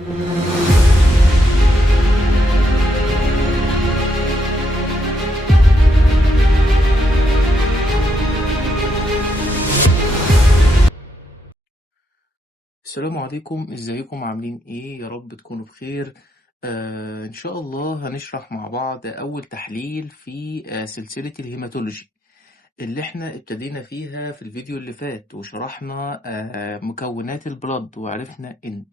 السلام عليكم، ازيكم عاملين ايه؟ يا رب تكونوا بخير. ان شاء الله هنشرح مع بعض اول تحليل في سلسلة الهيماتولوجي اللي احنا ابتدينا فيها في الفيديو اللي فات، وشرحنا مكونات البلد، وعرفنا ان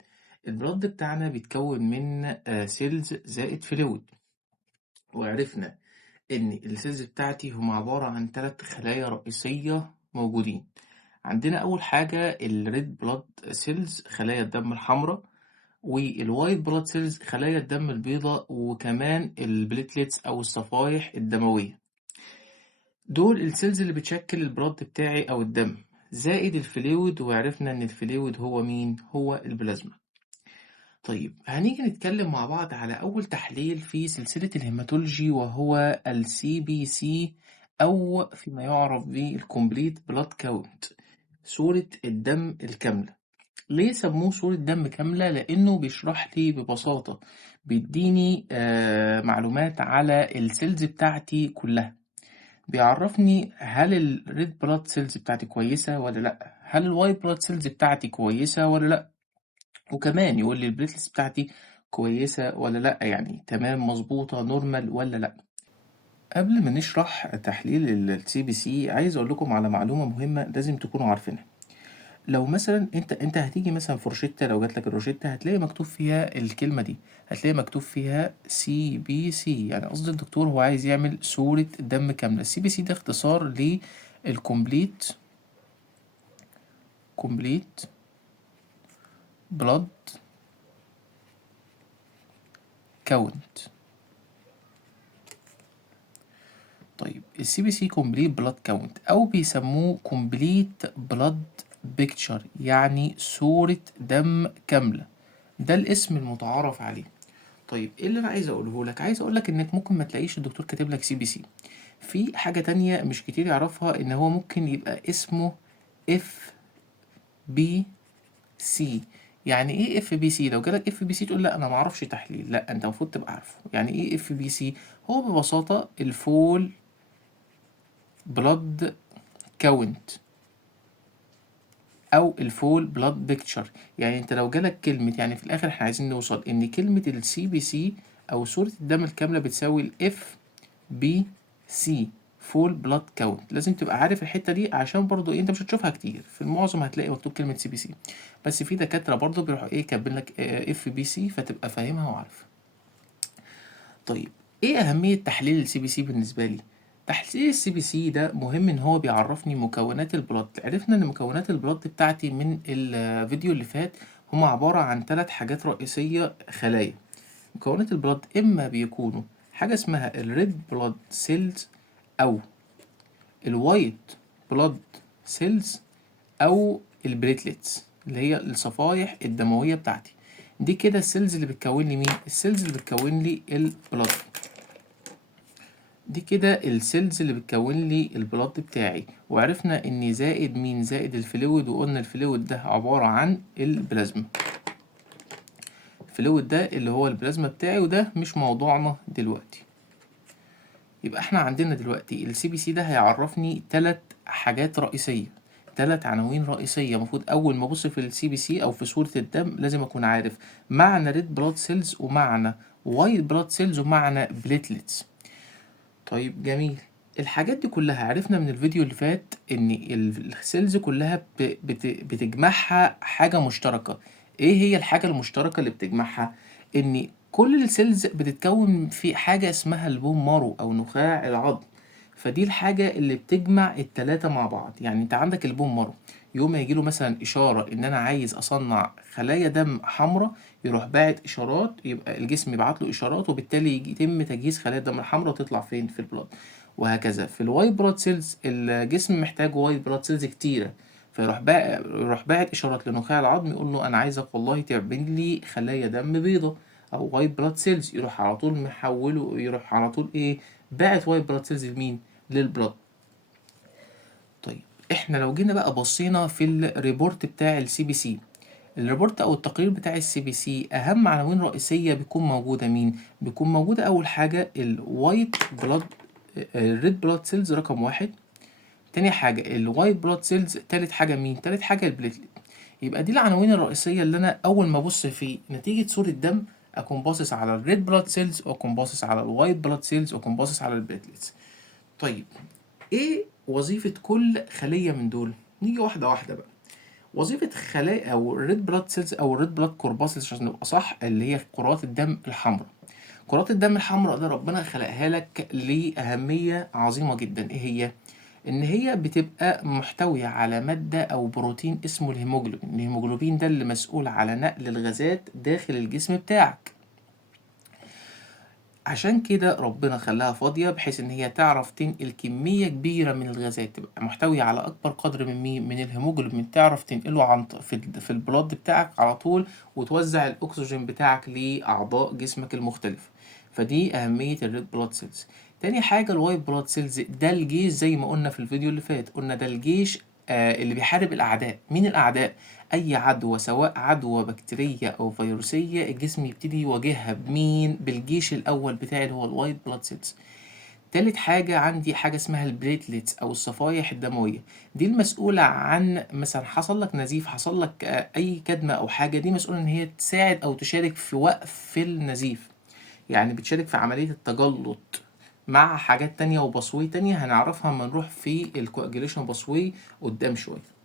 البلد بتاعنا بيتكون من سيلز زائد فلويد، وعرفنا ان السيلز بتاعتي هم عبارة عن 3 خلايا رئيسية موجودين. عندنا أول حاجة الريد بلاد سيلز، خلايا الدم الحمراء، والوايت بلاد سيلز، خلايا الدم البيضاء، وكمان البليتليتس أو الصفائح الدموية. دول السيلز اللي بتشكل البلاد بتاعي أو الدم، زائد الفلويد، وعرفنا إن الفلويد هو مين؟ هو البلازما. طيب هنيجي نتكلم مع بعض على أول تحليل في سلسلة الهيماتولوجي، وهو السي بي سي، أو فيما يعرف بالكومبليت بلاد كاونت، صورة الدم الكاملة. ليه سموه صورة دم كاملة؟ لأنه بيشرح لي ببساطة، بيديني معلومات على السيلز بتاعتي كلها. بيعرفني هل الريد بلاد سيلز بتاعتي كويسة ولا لأ، هل الوايت بلاد سيلز بتاعتي كويسة ولا لأ، وكمان يقول لي البليتلز بتاعتي كويسة ولا لأ، يعني تمام مظبوطة نورمال ولا لأ. قبل ما نشرح تحليل السي بي سي، عايز أقول لكم على معلومة مهمة لازم تكونوا عارفينها. لو مثلا انت هتيجي مثلا في روشتة، لو جاتلك الروشتة هتلاقي مكتوب فيها الكلمة دي، هتلاقي مكتوب فيها سي بي سي، يعني قصد الدكتور هو عايز يعمل صورة دم كاملة. السي بي سي ده اختصار للكومبليت بلاد كاونت. طيب السي بي سي كومبليت بلاد كاونت، او بيسموه كومبليت بلاد بيكتشر، يعني صورة دم كاملة، ده الاسم المتعارف عليه. طيب ايه اللي انا عايز اقوله لك؟ عايز اقول لك انك ممكن ما تلاقيش الدكتور كاتب لك سي بي سي. في حاجة تانية مش كتير يعرفها، ان هو ممكن يبقى اسمه اف بي سي. يعني ايه اف بي سي؟ لو جالك اف بي سي تقول لا انا ما اعرفش تحليل، لا انت المفروض تبقى عارفه. يعني ايه اف بي سي؟ هو ببساطة الفول بلاد كاونت، او الفول بلاد بيكتشر. يعني انت لو جالك كلمة، يعني في الاخر احنا عايزين نوصل ان كلمة السي بي سي او صورة الدم الكاملة بتساوي الاف بي سي، فول بلاد كاونت. لازم تبقى عارف الحته دي، عشان برضو انت مش هتشوفها كتير، في المعظم هتلاقي مكتوب كلمه سي بي سي، بس في دكاتره برضو بيروحوا كاتبين لك اف بي سي، فتبقى فاهمها وعارفها. طيب ايه اهميه تحليل السي بي سي بالنسبه لي؟ تحليل السي بي سي ده مهم ان هو بيعرفني مكونات البلاد. عرفنا ان مكونات البلاد بتاعتي من الفيديو اللي فات هما عباره عن 3 حاجات رئيسيه خلايا. مكونات البلاد اما بيكونوا حاجه اسمها الريد بلاد سيلز، او الوايت بلاد سيلز، او البليتلتس اللي هي الصفائح الدمويه بتاعتي. دي كده السيلز اللي بتكون لي مين؟ السيلز اللي بتكون لي البلاد. دي كده السيلز اللي بتكون لي البلاد بتاعي. وعرفنا ان زائد مين؟ زائد الفلويد، وقلنا الفلويد ده عباره عن البلازما. الفلويد ده اللي هو البلازما بتاعي، وده مش موضوعنا دلوقتي. يبقى احنا عندنا دلوقتي السي بي سي ده هيعرفني 3 حاجات رئيسية، 3 عناوين رئيسية. المفروض أول ما أبص في السي بي سي أو في صورة الدم لازم أكون عارف معنى ريد بلاد سيلز، ومعنى وايت بلاد سيلز، ومعنى بليتلتس. طيب جميل. الحاجات دي كلها عرفنا من الفيديو اللي فات ان السيلز كلها بتجمعها حاجة مشتركة. ايه هي الحاجة المشتركة اللي بتجمعها؟ ان كل السيلز بتتكون في حاجة اسمها البون مارو او نخاع العظم. فدي الحاجة اللي بتجمع التلاتة مع بعض. يعني انت عندك البون مارو، يوم ما يجيله مثلا اشارة ان انا عايز اصنع خلايا دم حمراء، يروح باعت اشارات، يبقى الجسم يبعت له اشارات، وبالتالي يتم تجهيز خلايا الدم الحمراء وتطلع فين؟ في البلاد. وهكذا في الوايت بلاد سيلز، الجسم محتاج وايت بلاد سيلز كتيرة، يروح باعت اشارات لنخاع العظم، يقول له انا عايزك والله تعمل لي خلايا دم بيضة او وايت بلاد سيلز. يروح على طول محوله، يروح على طول باعت وايت بلاد سيلز لمين؟ للبلاد. طيب احنا لو جينا بقى بصينا في الريبورت بتاع السي بي سي، الريبورت او التقرير بتاع السي بي سي اهم عناوين رئيسيه بتكون موجوده مين؟ بيكون موجوده اول حاجه الوايت بلاد، الريد بلاد سيلز رقم واحد. تاني حاجه الوايت بلاد سيلز، تالت حاجه مين؟ تالت حاجه البليتلت. يبقى دي العناوين الرئيسيه اللي انا اول ما ابص في نتيجه صوره دم اكون باصص على الريد بلاد سيلز، واكون باصص على الوايت بلاد سيلز، واكون باصص على البليتلتس. طيب ايه وظيفه كل خليه من دول؟ نيجي واحده واحده بقى. وظيفة خلايا أو الريد بلاد سيلز أو الريد بلاد كورباسلز عشان نبقى صح، اللي هي كرات الدم الحمراء. كرات الدم الحمراء ده ربنا خلقها لك لأهمية عظيمة جدا. إيه هي؟ إن هي بتبقى محتوية على مادة أو بروتين اسمه الهيموجلوبين. الهيموجلوبين ده اللي مسؤول على نقل الغازات داخل الجسم بتاعك. عشان كده ربنا خلاها فاضية بحيث ان هي تعرف تنقل كمية كبيرة من الغازات، تبقى محتوية على اكبر قدر من مين؟ من الهيموجلوبين، تعرف تنقله في البلاد بتاعك على طول، وتوزع الاكسجين بتاعك لاعضاء جسمك المختلفة. فدي اهمية الريد بلاد سيلز. تاني حاجة الوايت بلاد سيلز، ده الجيش زي ما قلنا في الفيديو اللي فات، قلنا ده الجيش اللي بيحارب الاعداء. مين الاعداء؟ اي عدوى، سواء عدوى بكتيرية او فيروسية، الجسم يبتدي يواجهها بمين؟ بالجيش الاول بتاعي اللي هو الوايت بلاد سيلز. تالت حاجة عندي حاجة اسمها البليتليتس أو الصفائح الدموية. دي المسؤولة عن مثلا حصل لك نزيف، حصل لك أي كدمة أو حاجة، دي مسؤولة إن هي تساعد أو تشارك في وقف النزيف. يعني بتشارك في عملية التجلط مع حاجات تانية وبصوي تانية هنعرفها لما نروح في الكواجيليشن بصوي قدام شوية.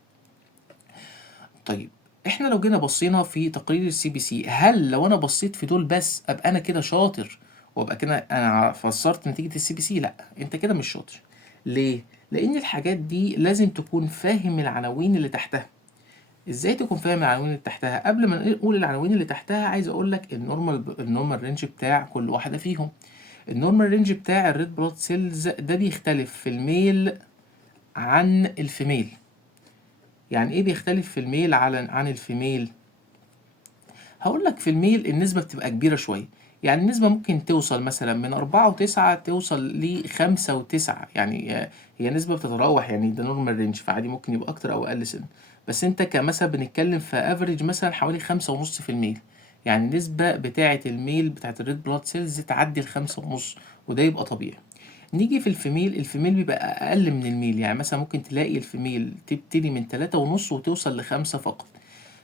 طيب احنا لو جينا بصينا في تقرير السي بي سي، هل لو انا بصيت في دول بس ابقى انا كده شاطر وابقى كده انا فسرت نتيجة السي بي سي؟ لا، انت كده مش شاطر. ليه؟ لان الحاجات دي لازم تكون فاهم العناوين اللي تحتها. ازاي تكون فاهم العناوين اللي تحتها؟ قبل ما نقول العناوين اللي تحتها عايز اقول لك النورمال رينج بتاع كل واحدة فيهم. النورمال رينج بتاع الريد بلاد سيلز ده بيختلف في الميل عن الفيميل. يعني ايه بيختلف في الميل عن الفيميل؟ هقول لك في الميل النسبة بتبقى كبيرة شوية. يعني النسبة ممكن توصل مثلا من 4 و9 توصل ل5 و9. يعني هي نسبة بتتراوح، يعني ده نورمال رينج، فعادي ممكن يبقى أكتر أو أقل سن. بس أنت كمثلا بنتكلم في افريج مثلا حوالي 5.5 في الميل. يعني النسبة بتاعة الميل بتاعة الريد بلاد سيلز تعدي ال5.5، وده يبقى طبيعي. نيجي في الفيميل، الفيميل بيبقى أقل من الميل. يعني مثلا ممكن تلاقي الفيميل تبتدي من 3.5 وتوصل ل5 فقط.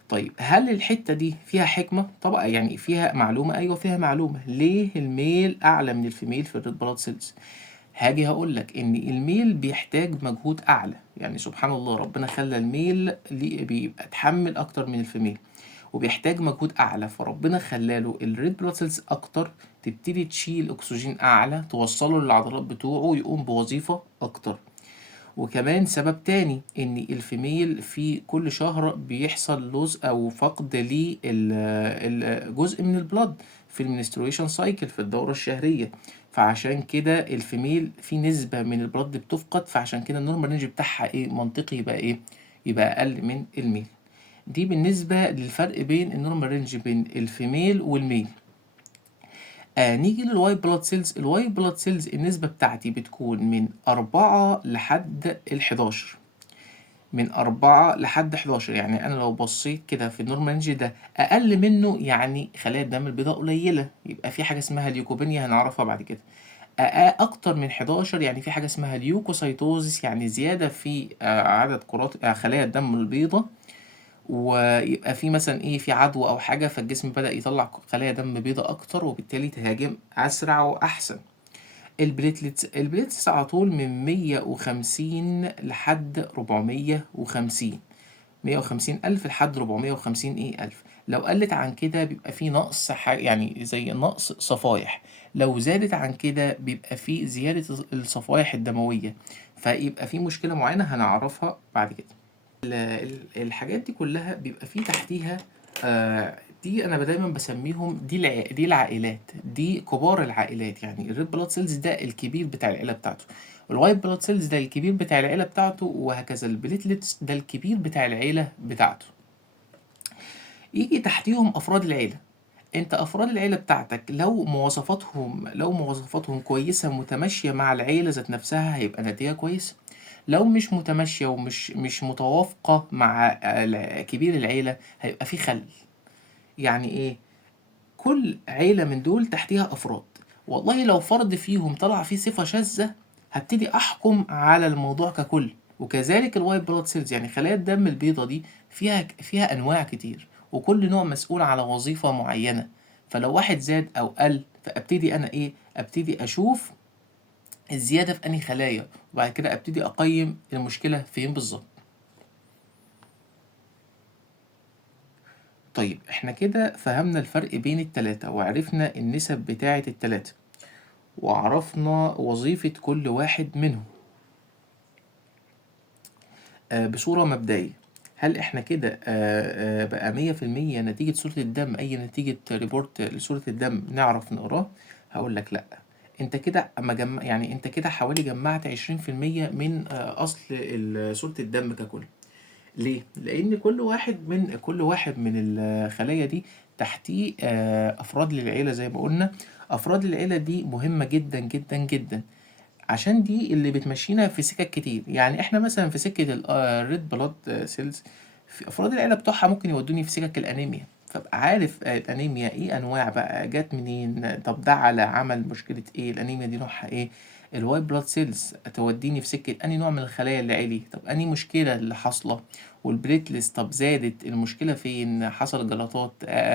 طيب هل الحتة دي فيها حكمة؟ طبعا يعني فيها معلومة، أيوة فيها معلومة. ليه الميل أعلى من الفيميل في الريد بلاد سيلز؟ هاجي هقولك إن الميل بيحتاج مجهود أعلى. يعني سبحان الله ربنا خلى الميل بيبقى اتحمل أكتر من الفيميل، وبيحتاج مجهود أعلى، فربنا خلاله الريد بلاد سيلز أكتر تبتدي تشيل أكسجين أعلى توصله للعضلات بتوعه يقوم بوظيفة أكتر. وكمان سبب تاني ان الفيميل في كل شهر بيحصل لوز او فقد لجزء من البلد في المنسترويشن سايكل، في الدورة الشهرية. فعشان كده الفيميل في نسبة من البلد بتفقد، فعشان كده النورمال رينج بتاعها ايه؟ منطقي يبقى ايه؟ يبقى اقل من الميل. دي بالنسبة للفرق بين النورمال رينج بين الفيميل والميل. نيجي للوايت بلاد سيلز. الوايت بلاد سيلز النسبة بتاعتي بتكون من 4 لحد 11. من 4 لحد 11. يعني أنا لو بصيت كده في النورمال رينج ده أقل منه يعني خلايا الدم البيضاء قليلة، يبقى في حاجة اسمها ليوكوبينيا هنعرفها بعد كده. أكتر من 11 يعني في حاجة اسمها ليوكوسايتوزيس، يعني زيادة في عدد كرات خلايا الدم البيضاء. ويبقى في مثلا ايه، في عدوى او حاجه، فالجسم بدأ يطلع خلايا دم بيضاء اكتر، وبالتالي تهاجم اسرع واحسن. البليتلتس على طول من 150 لحد 450. 150 ألف لحد 450 إيه ألف. لو قلت عن كده بيبقى في نقص يعني زي نقص صفائح. لو زادت عن كده بيبقى في زيادة الصفائح الدموية، فيبقى في مشكلة معينة هنعرفها بعد كده. الحاجات دي كلها بيبقى فيه تحتيها دي انا دايما بسميهم دي العائلات، دي كبار العائلات. يعني الريد بلاد سيلز ده الكبير بتاع العيله بتاعته، والوايت بلاد سيلز ده الكبير بتاع العيله بتاعته، وهكذا البليتلتس ده الكبير بتاع العيله بتاعته. يجي تحتيهم افراد العيله. انت افراد العيله بتاعتك لو مواصفاتهم كويسه متماشيه مع العيله ذات نفسها هيبقى نتيجه كويسه. لو مش متماشية ومش مش متوافقة مع كبير العيلة هيبقى في خلل. يعني ايه؟ كل عيلة من دول تحتيها أفراد، والله لو فرد فيهم طلع فيه صفة شاذة هبتدي أحكم على الموضوع ككل. وكذلك الوايت بلاد سيلز، يعني خلايا الدم البيضاء دي فيها أنواع كتير، وكل نوع مسؤول على وظيفة معينة. فلو واحد زاد أو قل فأبتدي أنا إيه؟ أبتدي أشوف الزيادة في أنهي خلايا، وبعد كده أبتدي أقيم المشكلة فين بالظبط. طيب احنا كده فهمنا الفرق بين التلاتة، وعرفنا النسب بتاعة التلاتة، وعرفنا وظيفة كل واحد منهم بصورة مبدئية. هل احنا كده بقى 100% نتيجة صورة الدم، أي نتيجة ريبورت لصورة الدم نعرف نقراه؟ هقول لك لأ. انت كده اما يعني انت كده حوالي جمعت 20% من أصل صورة الدم ككل. ليه؟ لأن كل واحد من الخلايا دي تحتيه أفراد للعيلة زي ما قلنا. أفراد العيلة دي مهمة جدا جدا جدا، عشان دي اللي بتمشينا في سكك كتير. يعني احنا مثلا في سكة الريد بلاد سيلز، في افراد العيلة بتوعها ممكن يودوني في سكك الانيميا، فابقى عارف الانيميا ايه انواع بقى، جت منين، طب ده على عمل مشكلة ايه، الانيميا دي نوعها ايه. الوايت بلاد سيلز توديني في سكة اني نوع من الخلايا اللي عالي، طب اني مشكلة اللي حاصلة. والبليتلس طب زادت المشكلة فين، حصل جلطات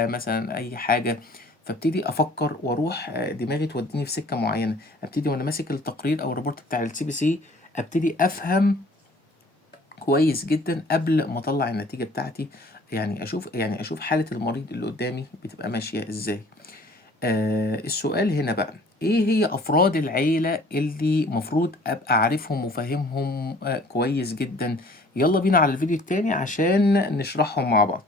مثلا اي حاجة. فابتدي افكر واروح دماغي توديني في سكة معينة. ابتدي وانا ماسك التقرير او الريبورت بتاع السي بي سي، ابتدي افهم كويس جدا قبل ما اطلع النتيجه بتاعتي. يعني اشوف حاله المريض اللي قدامي بتبقى ماشيه ازاي. السؤال هنا بقى، ايه هي افراد العيله اللي مفروض ابقى عارفهم وفاهمهم كويس جدا؟ يلا بينا على الفيديو التاني عشان نشرحهم مع بعض.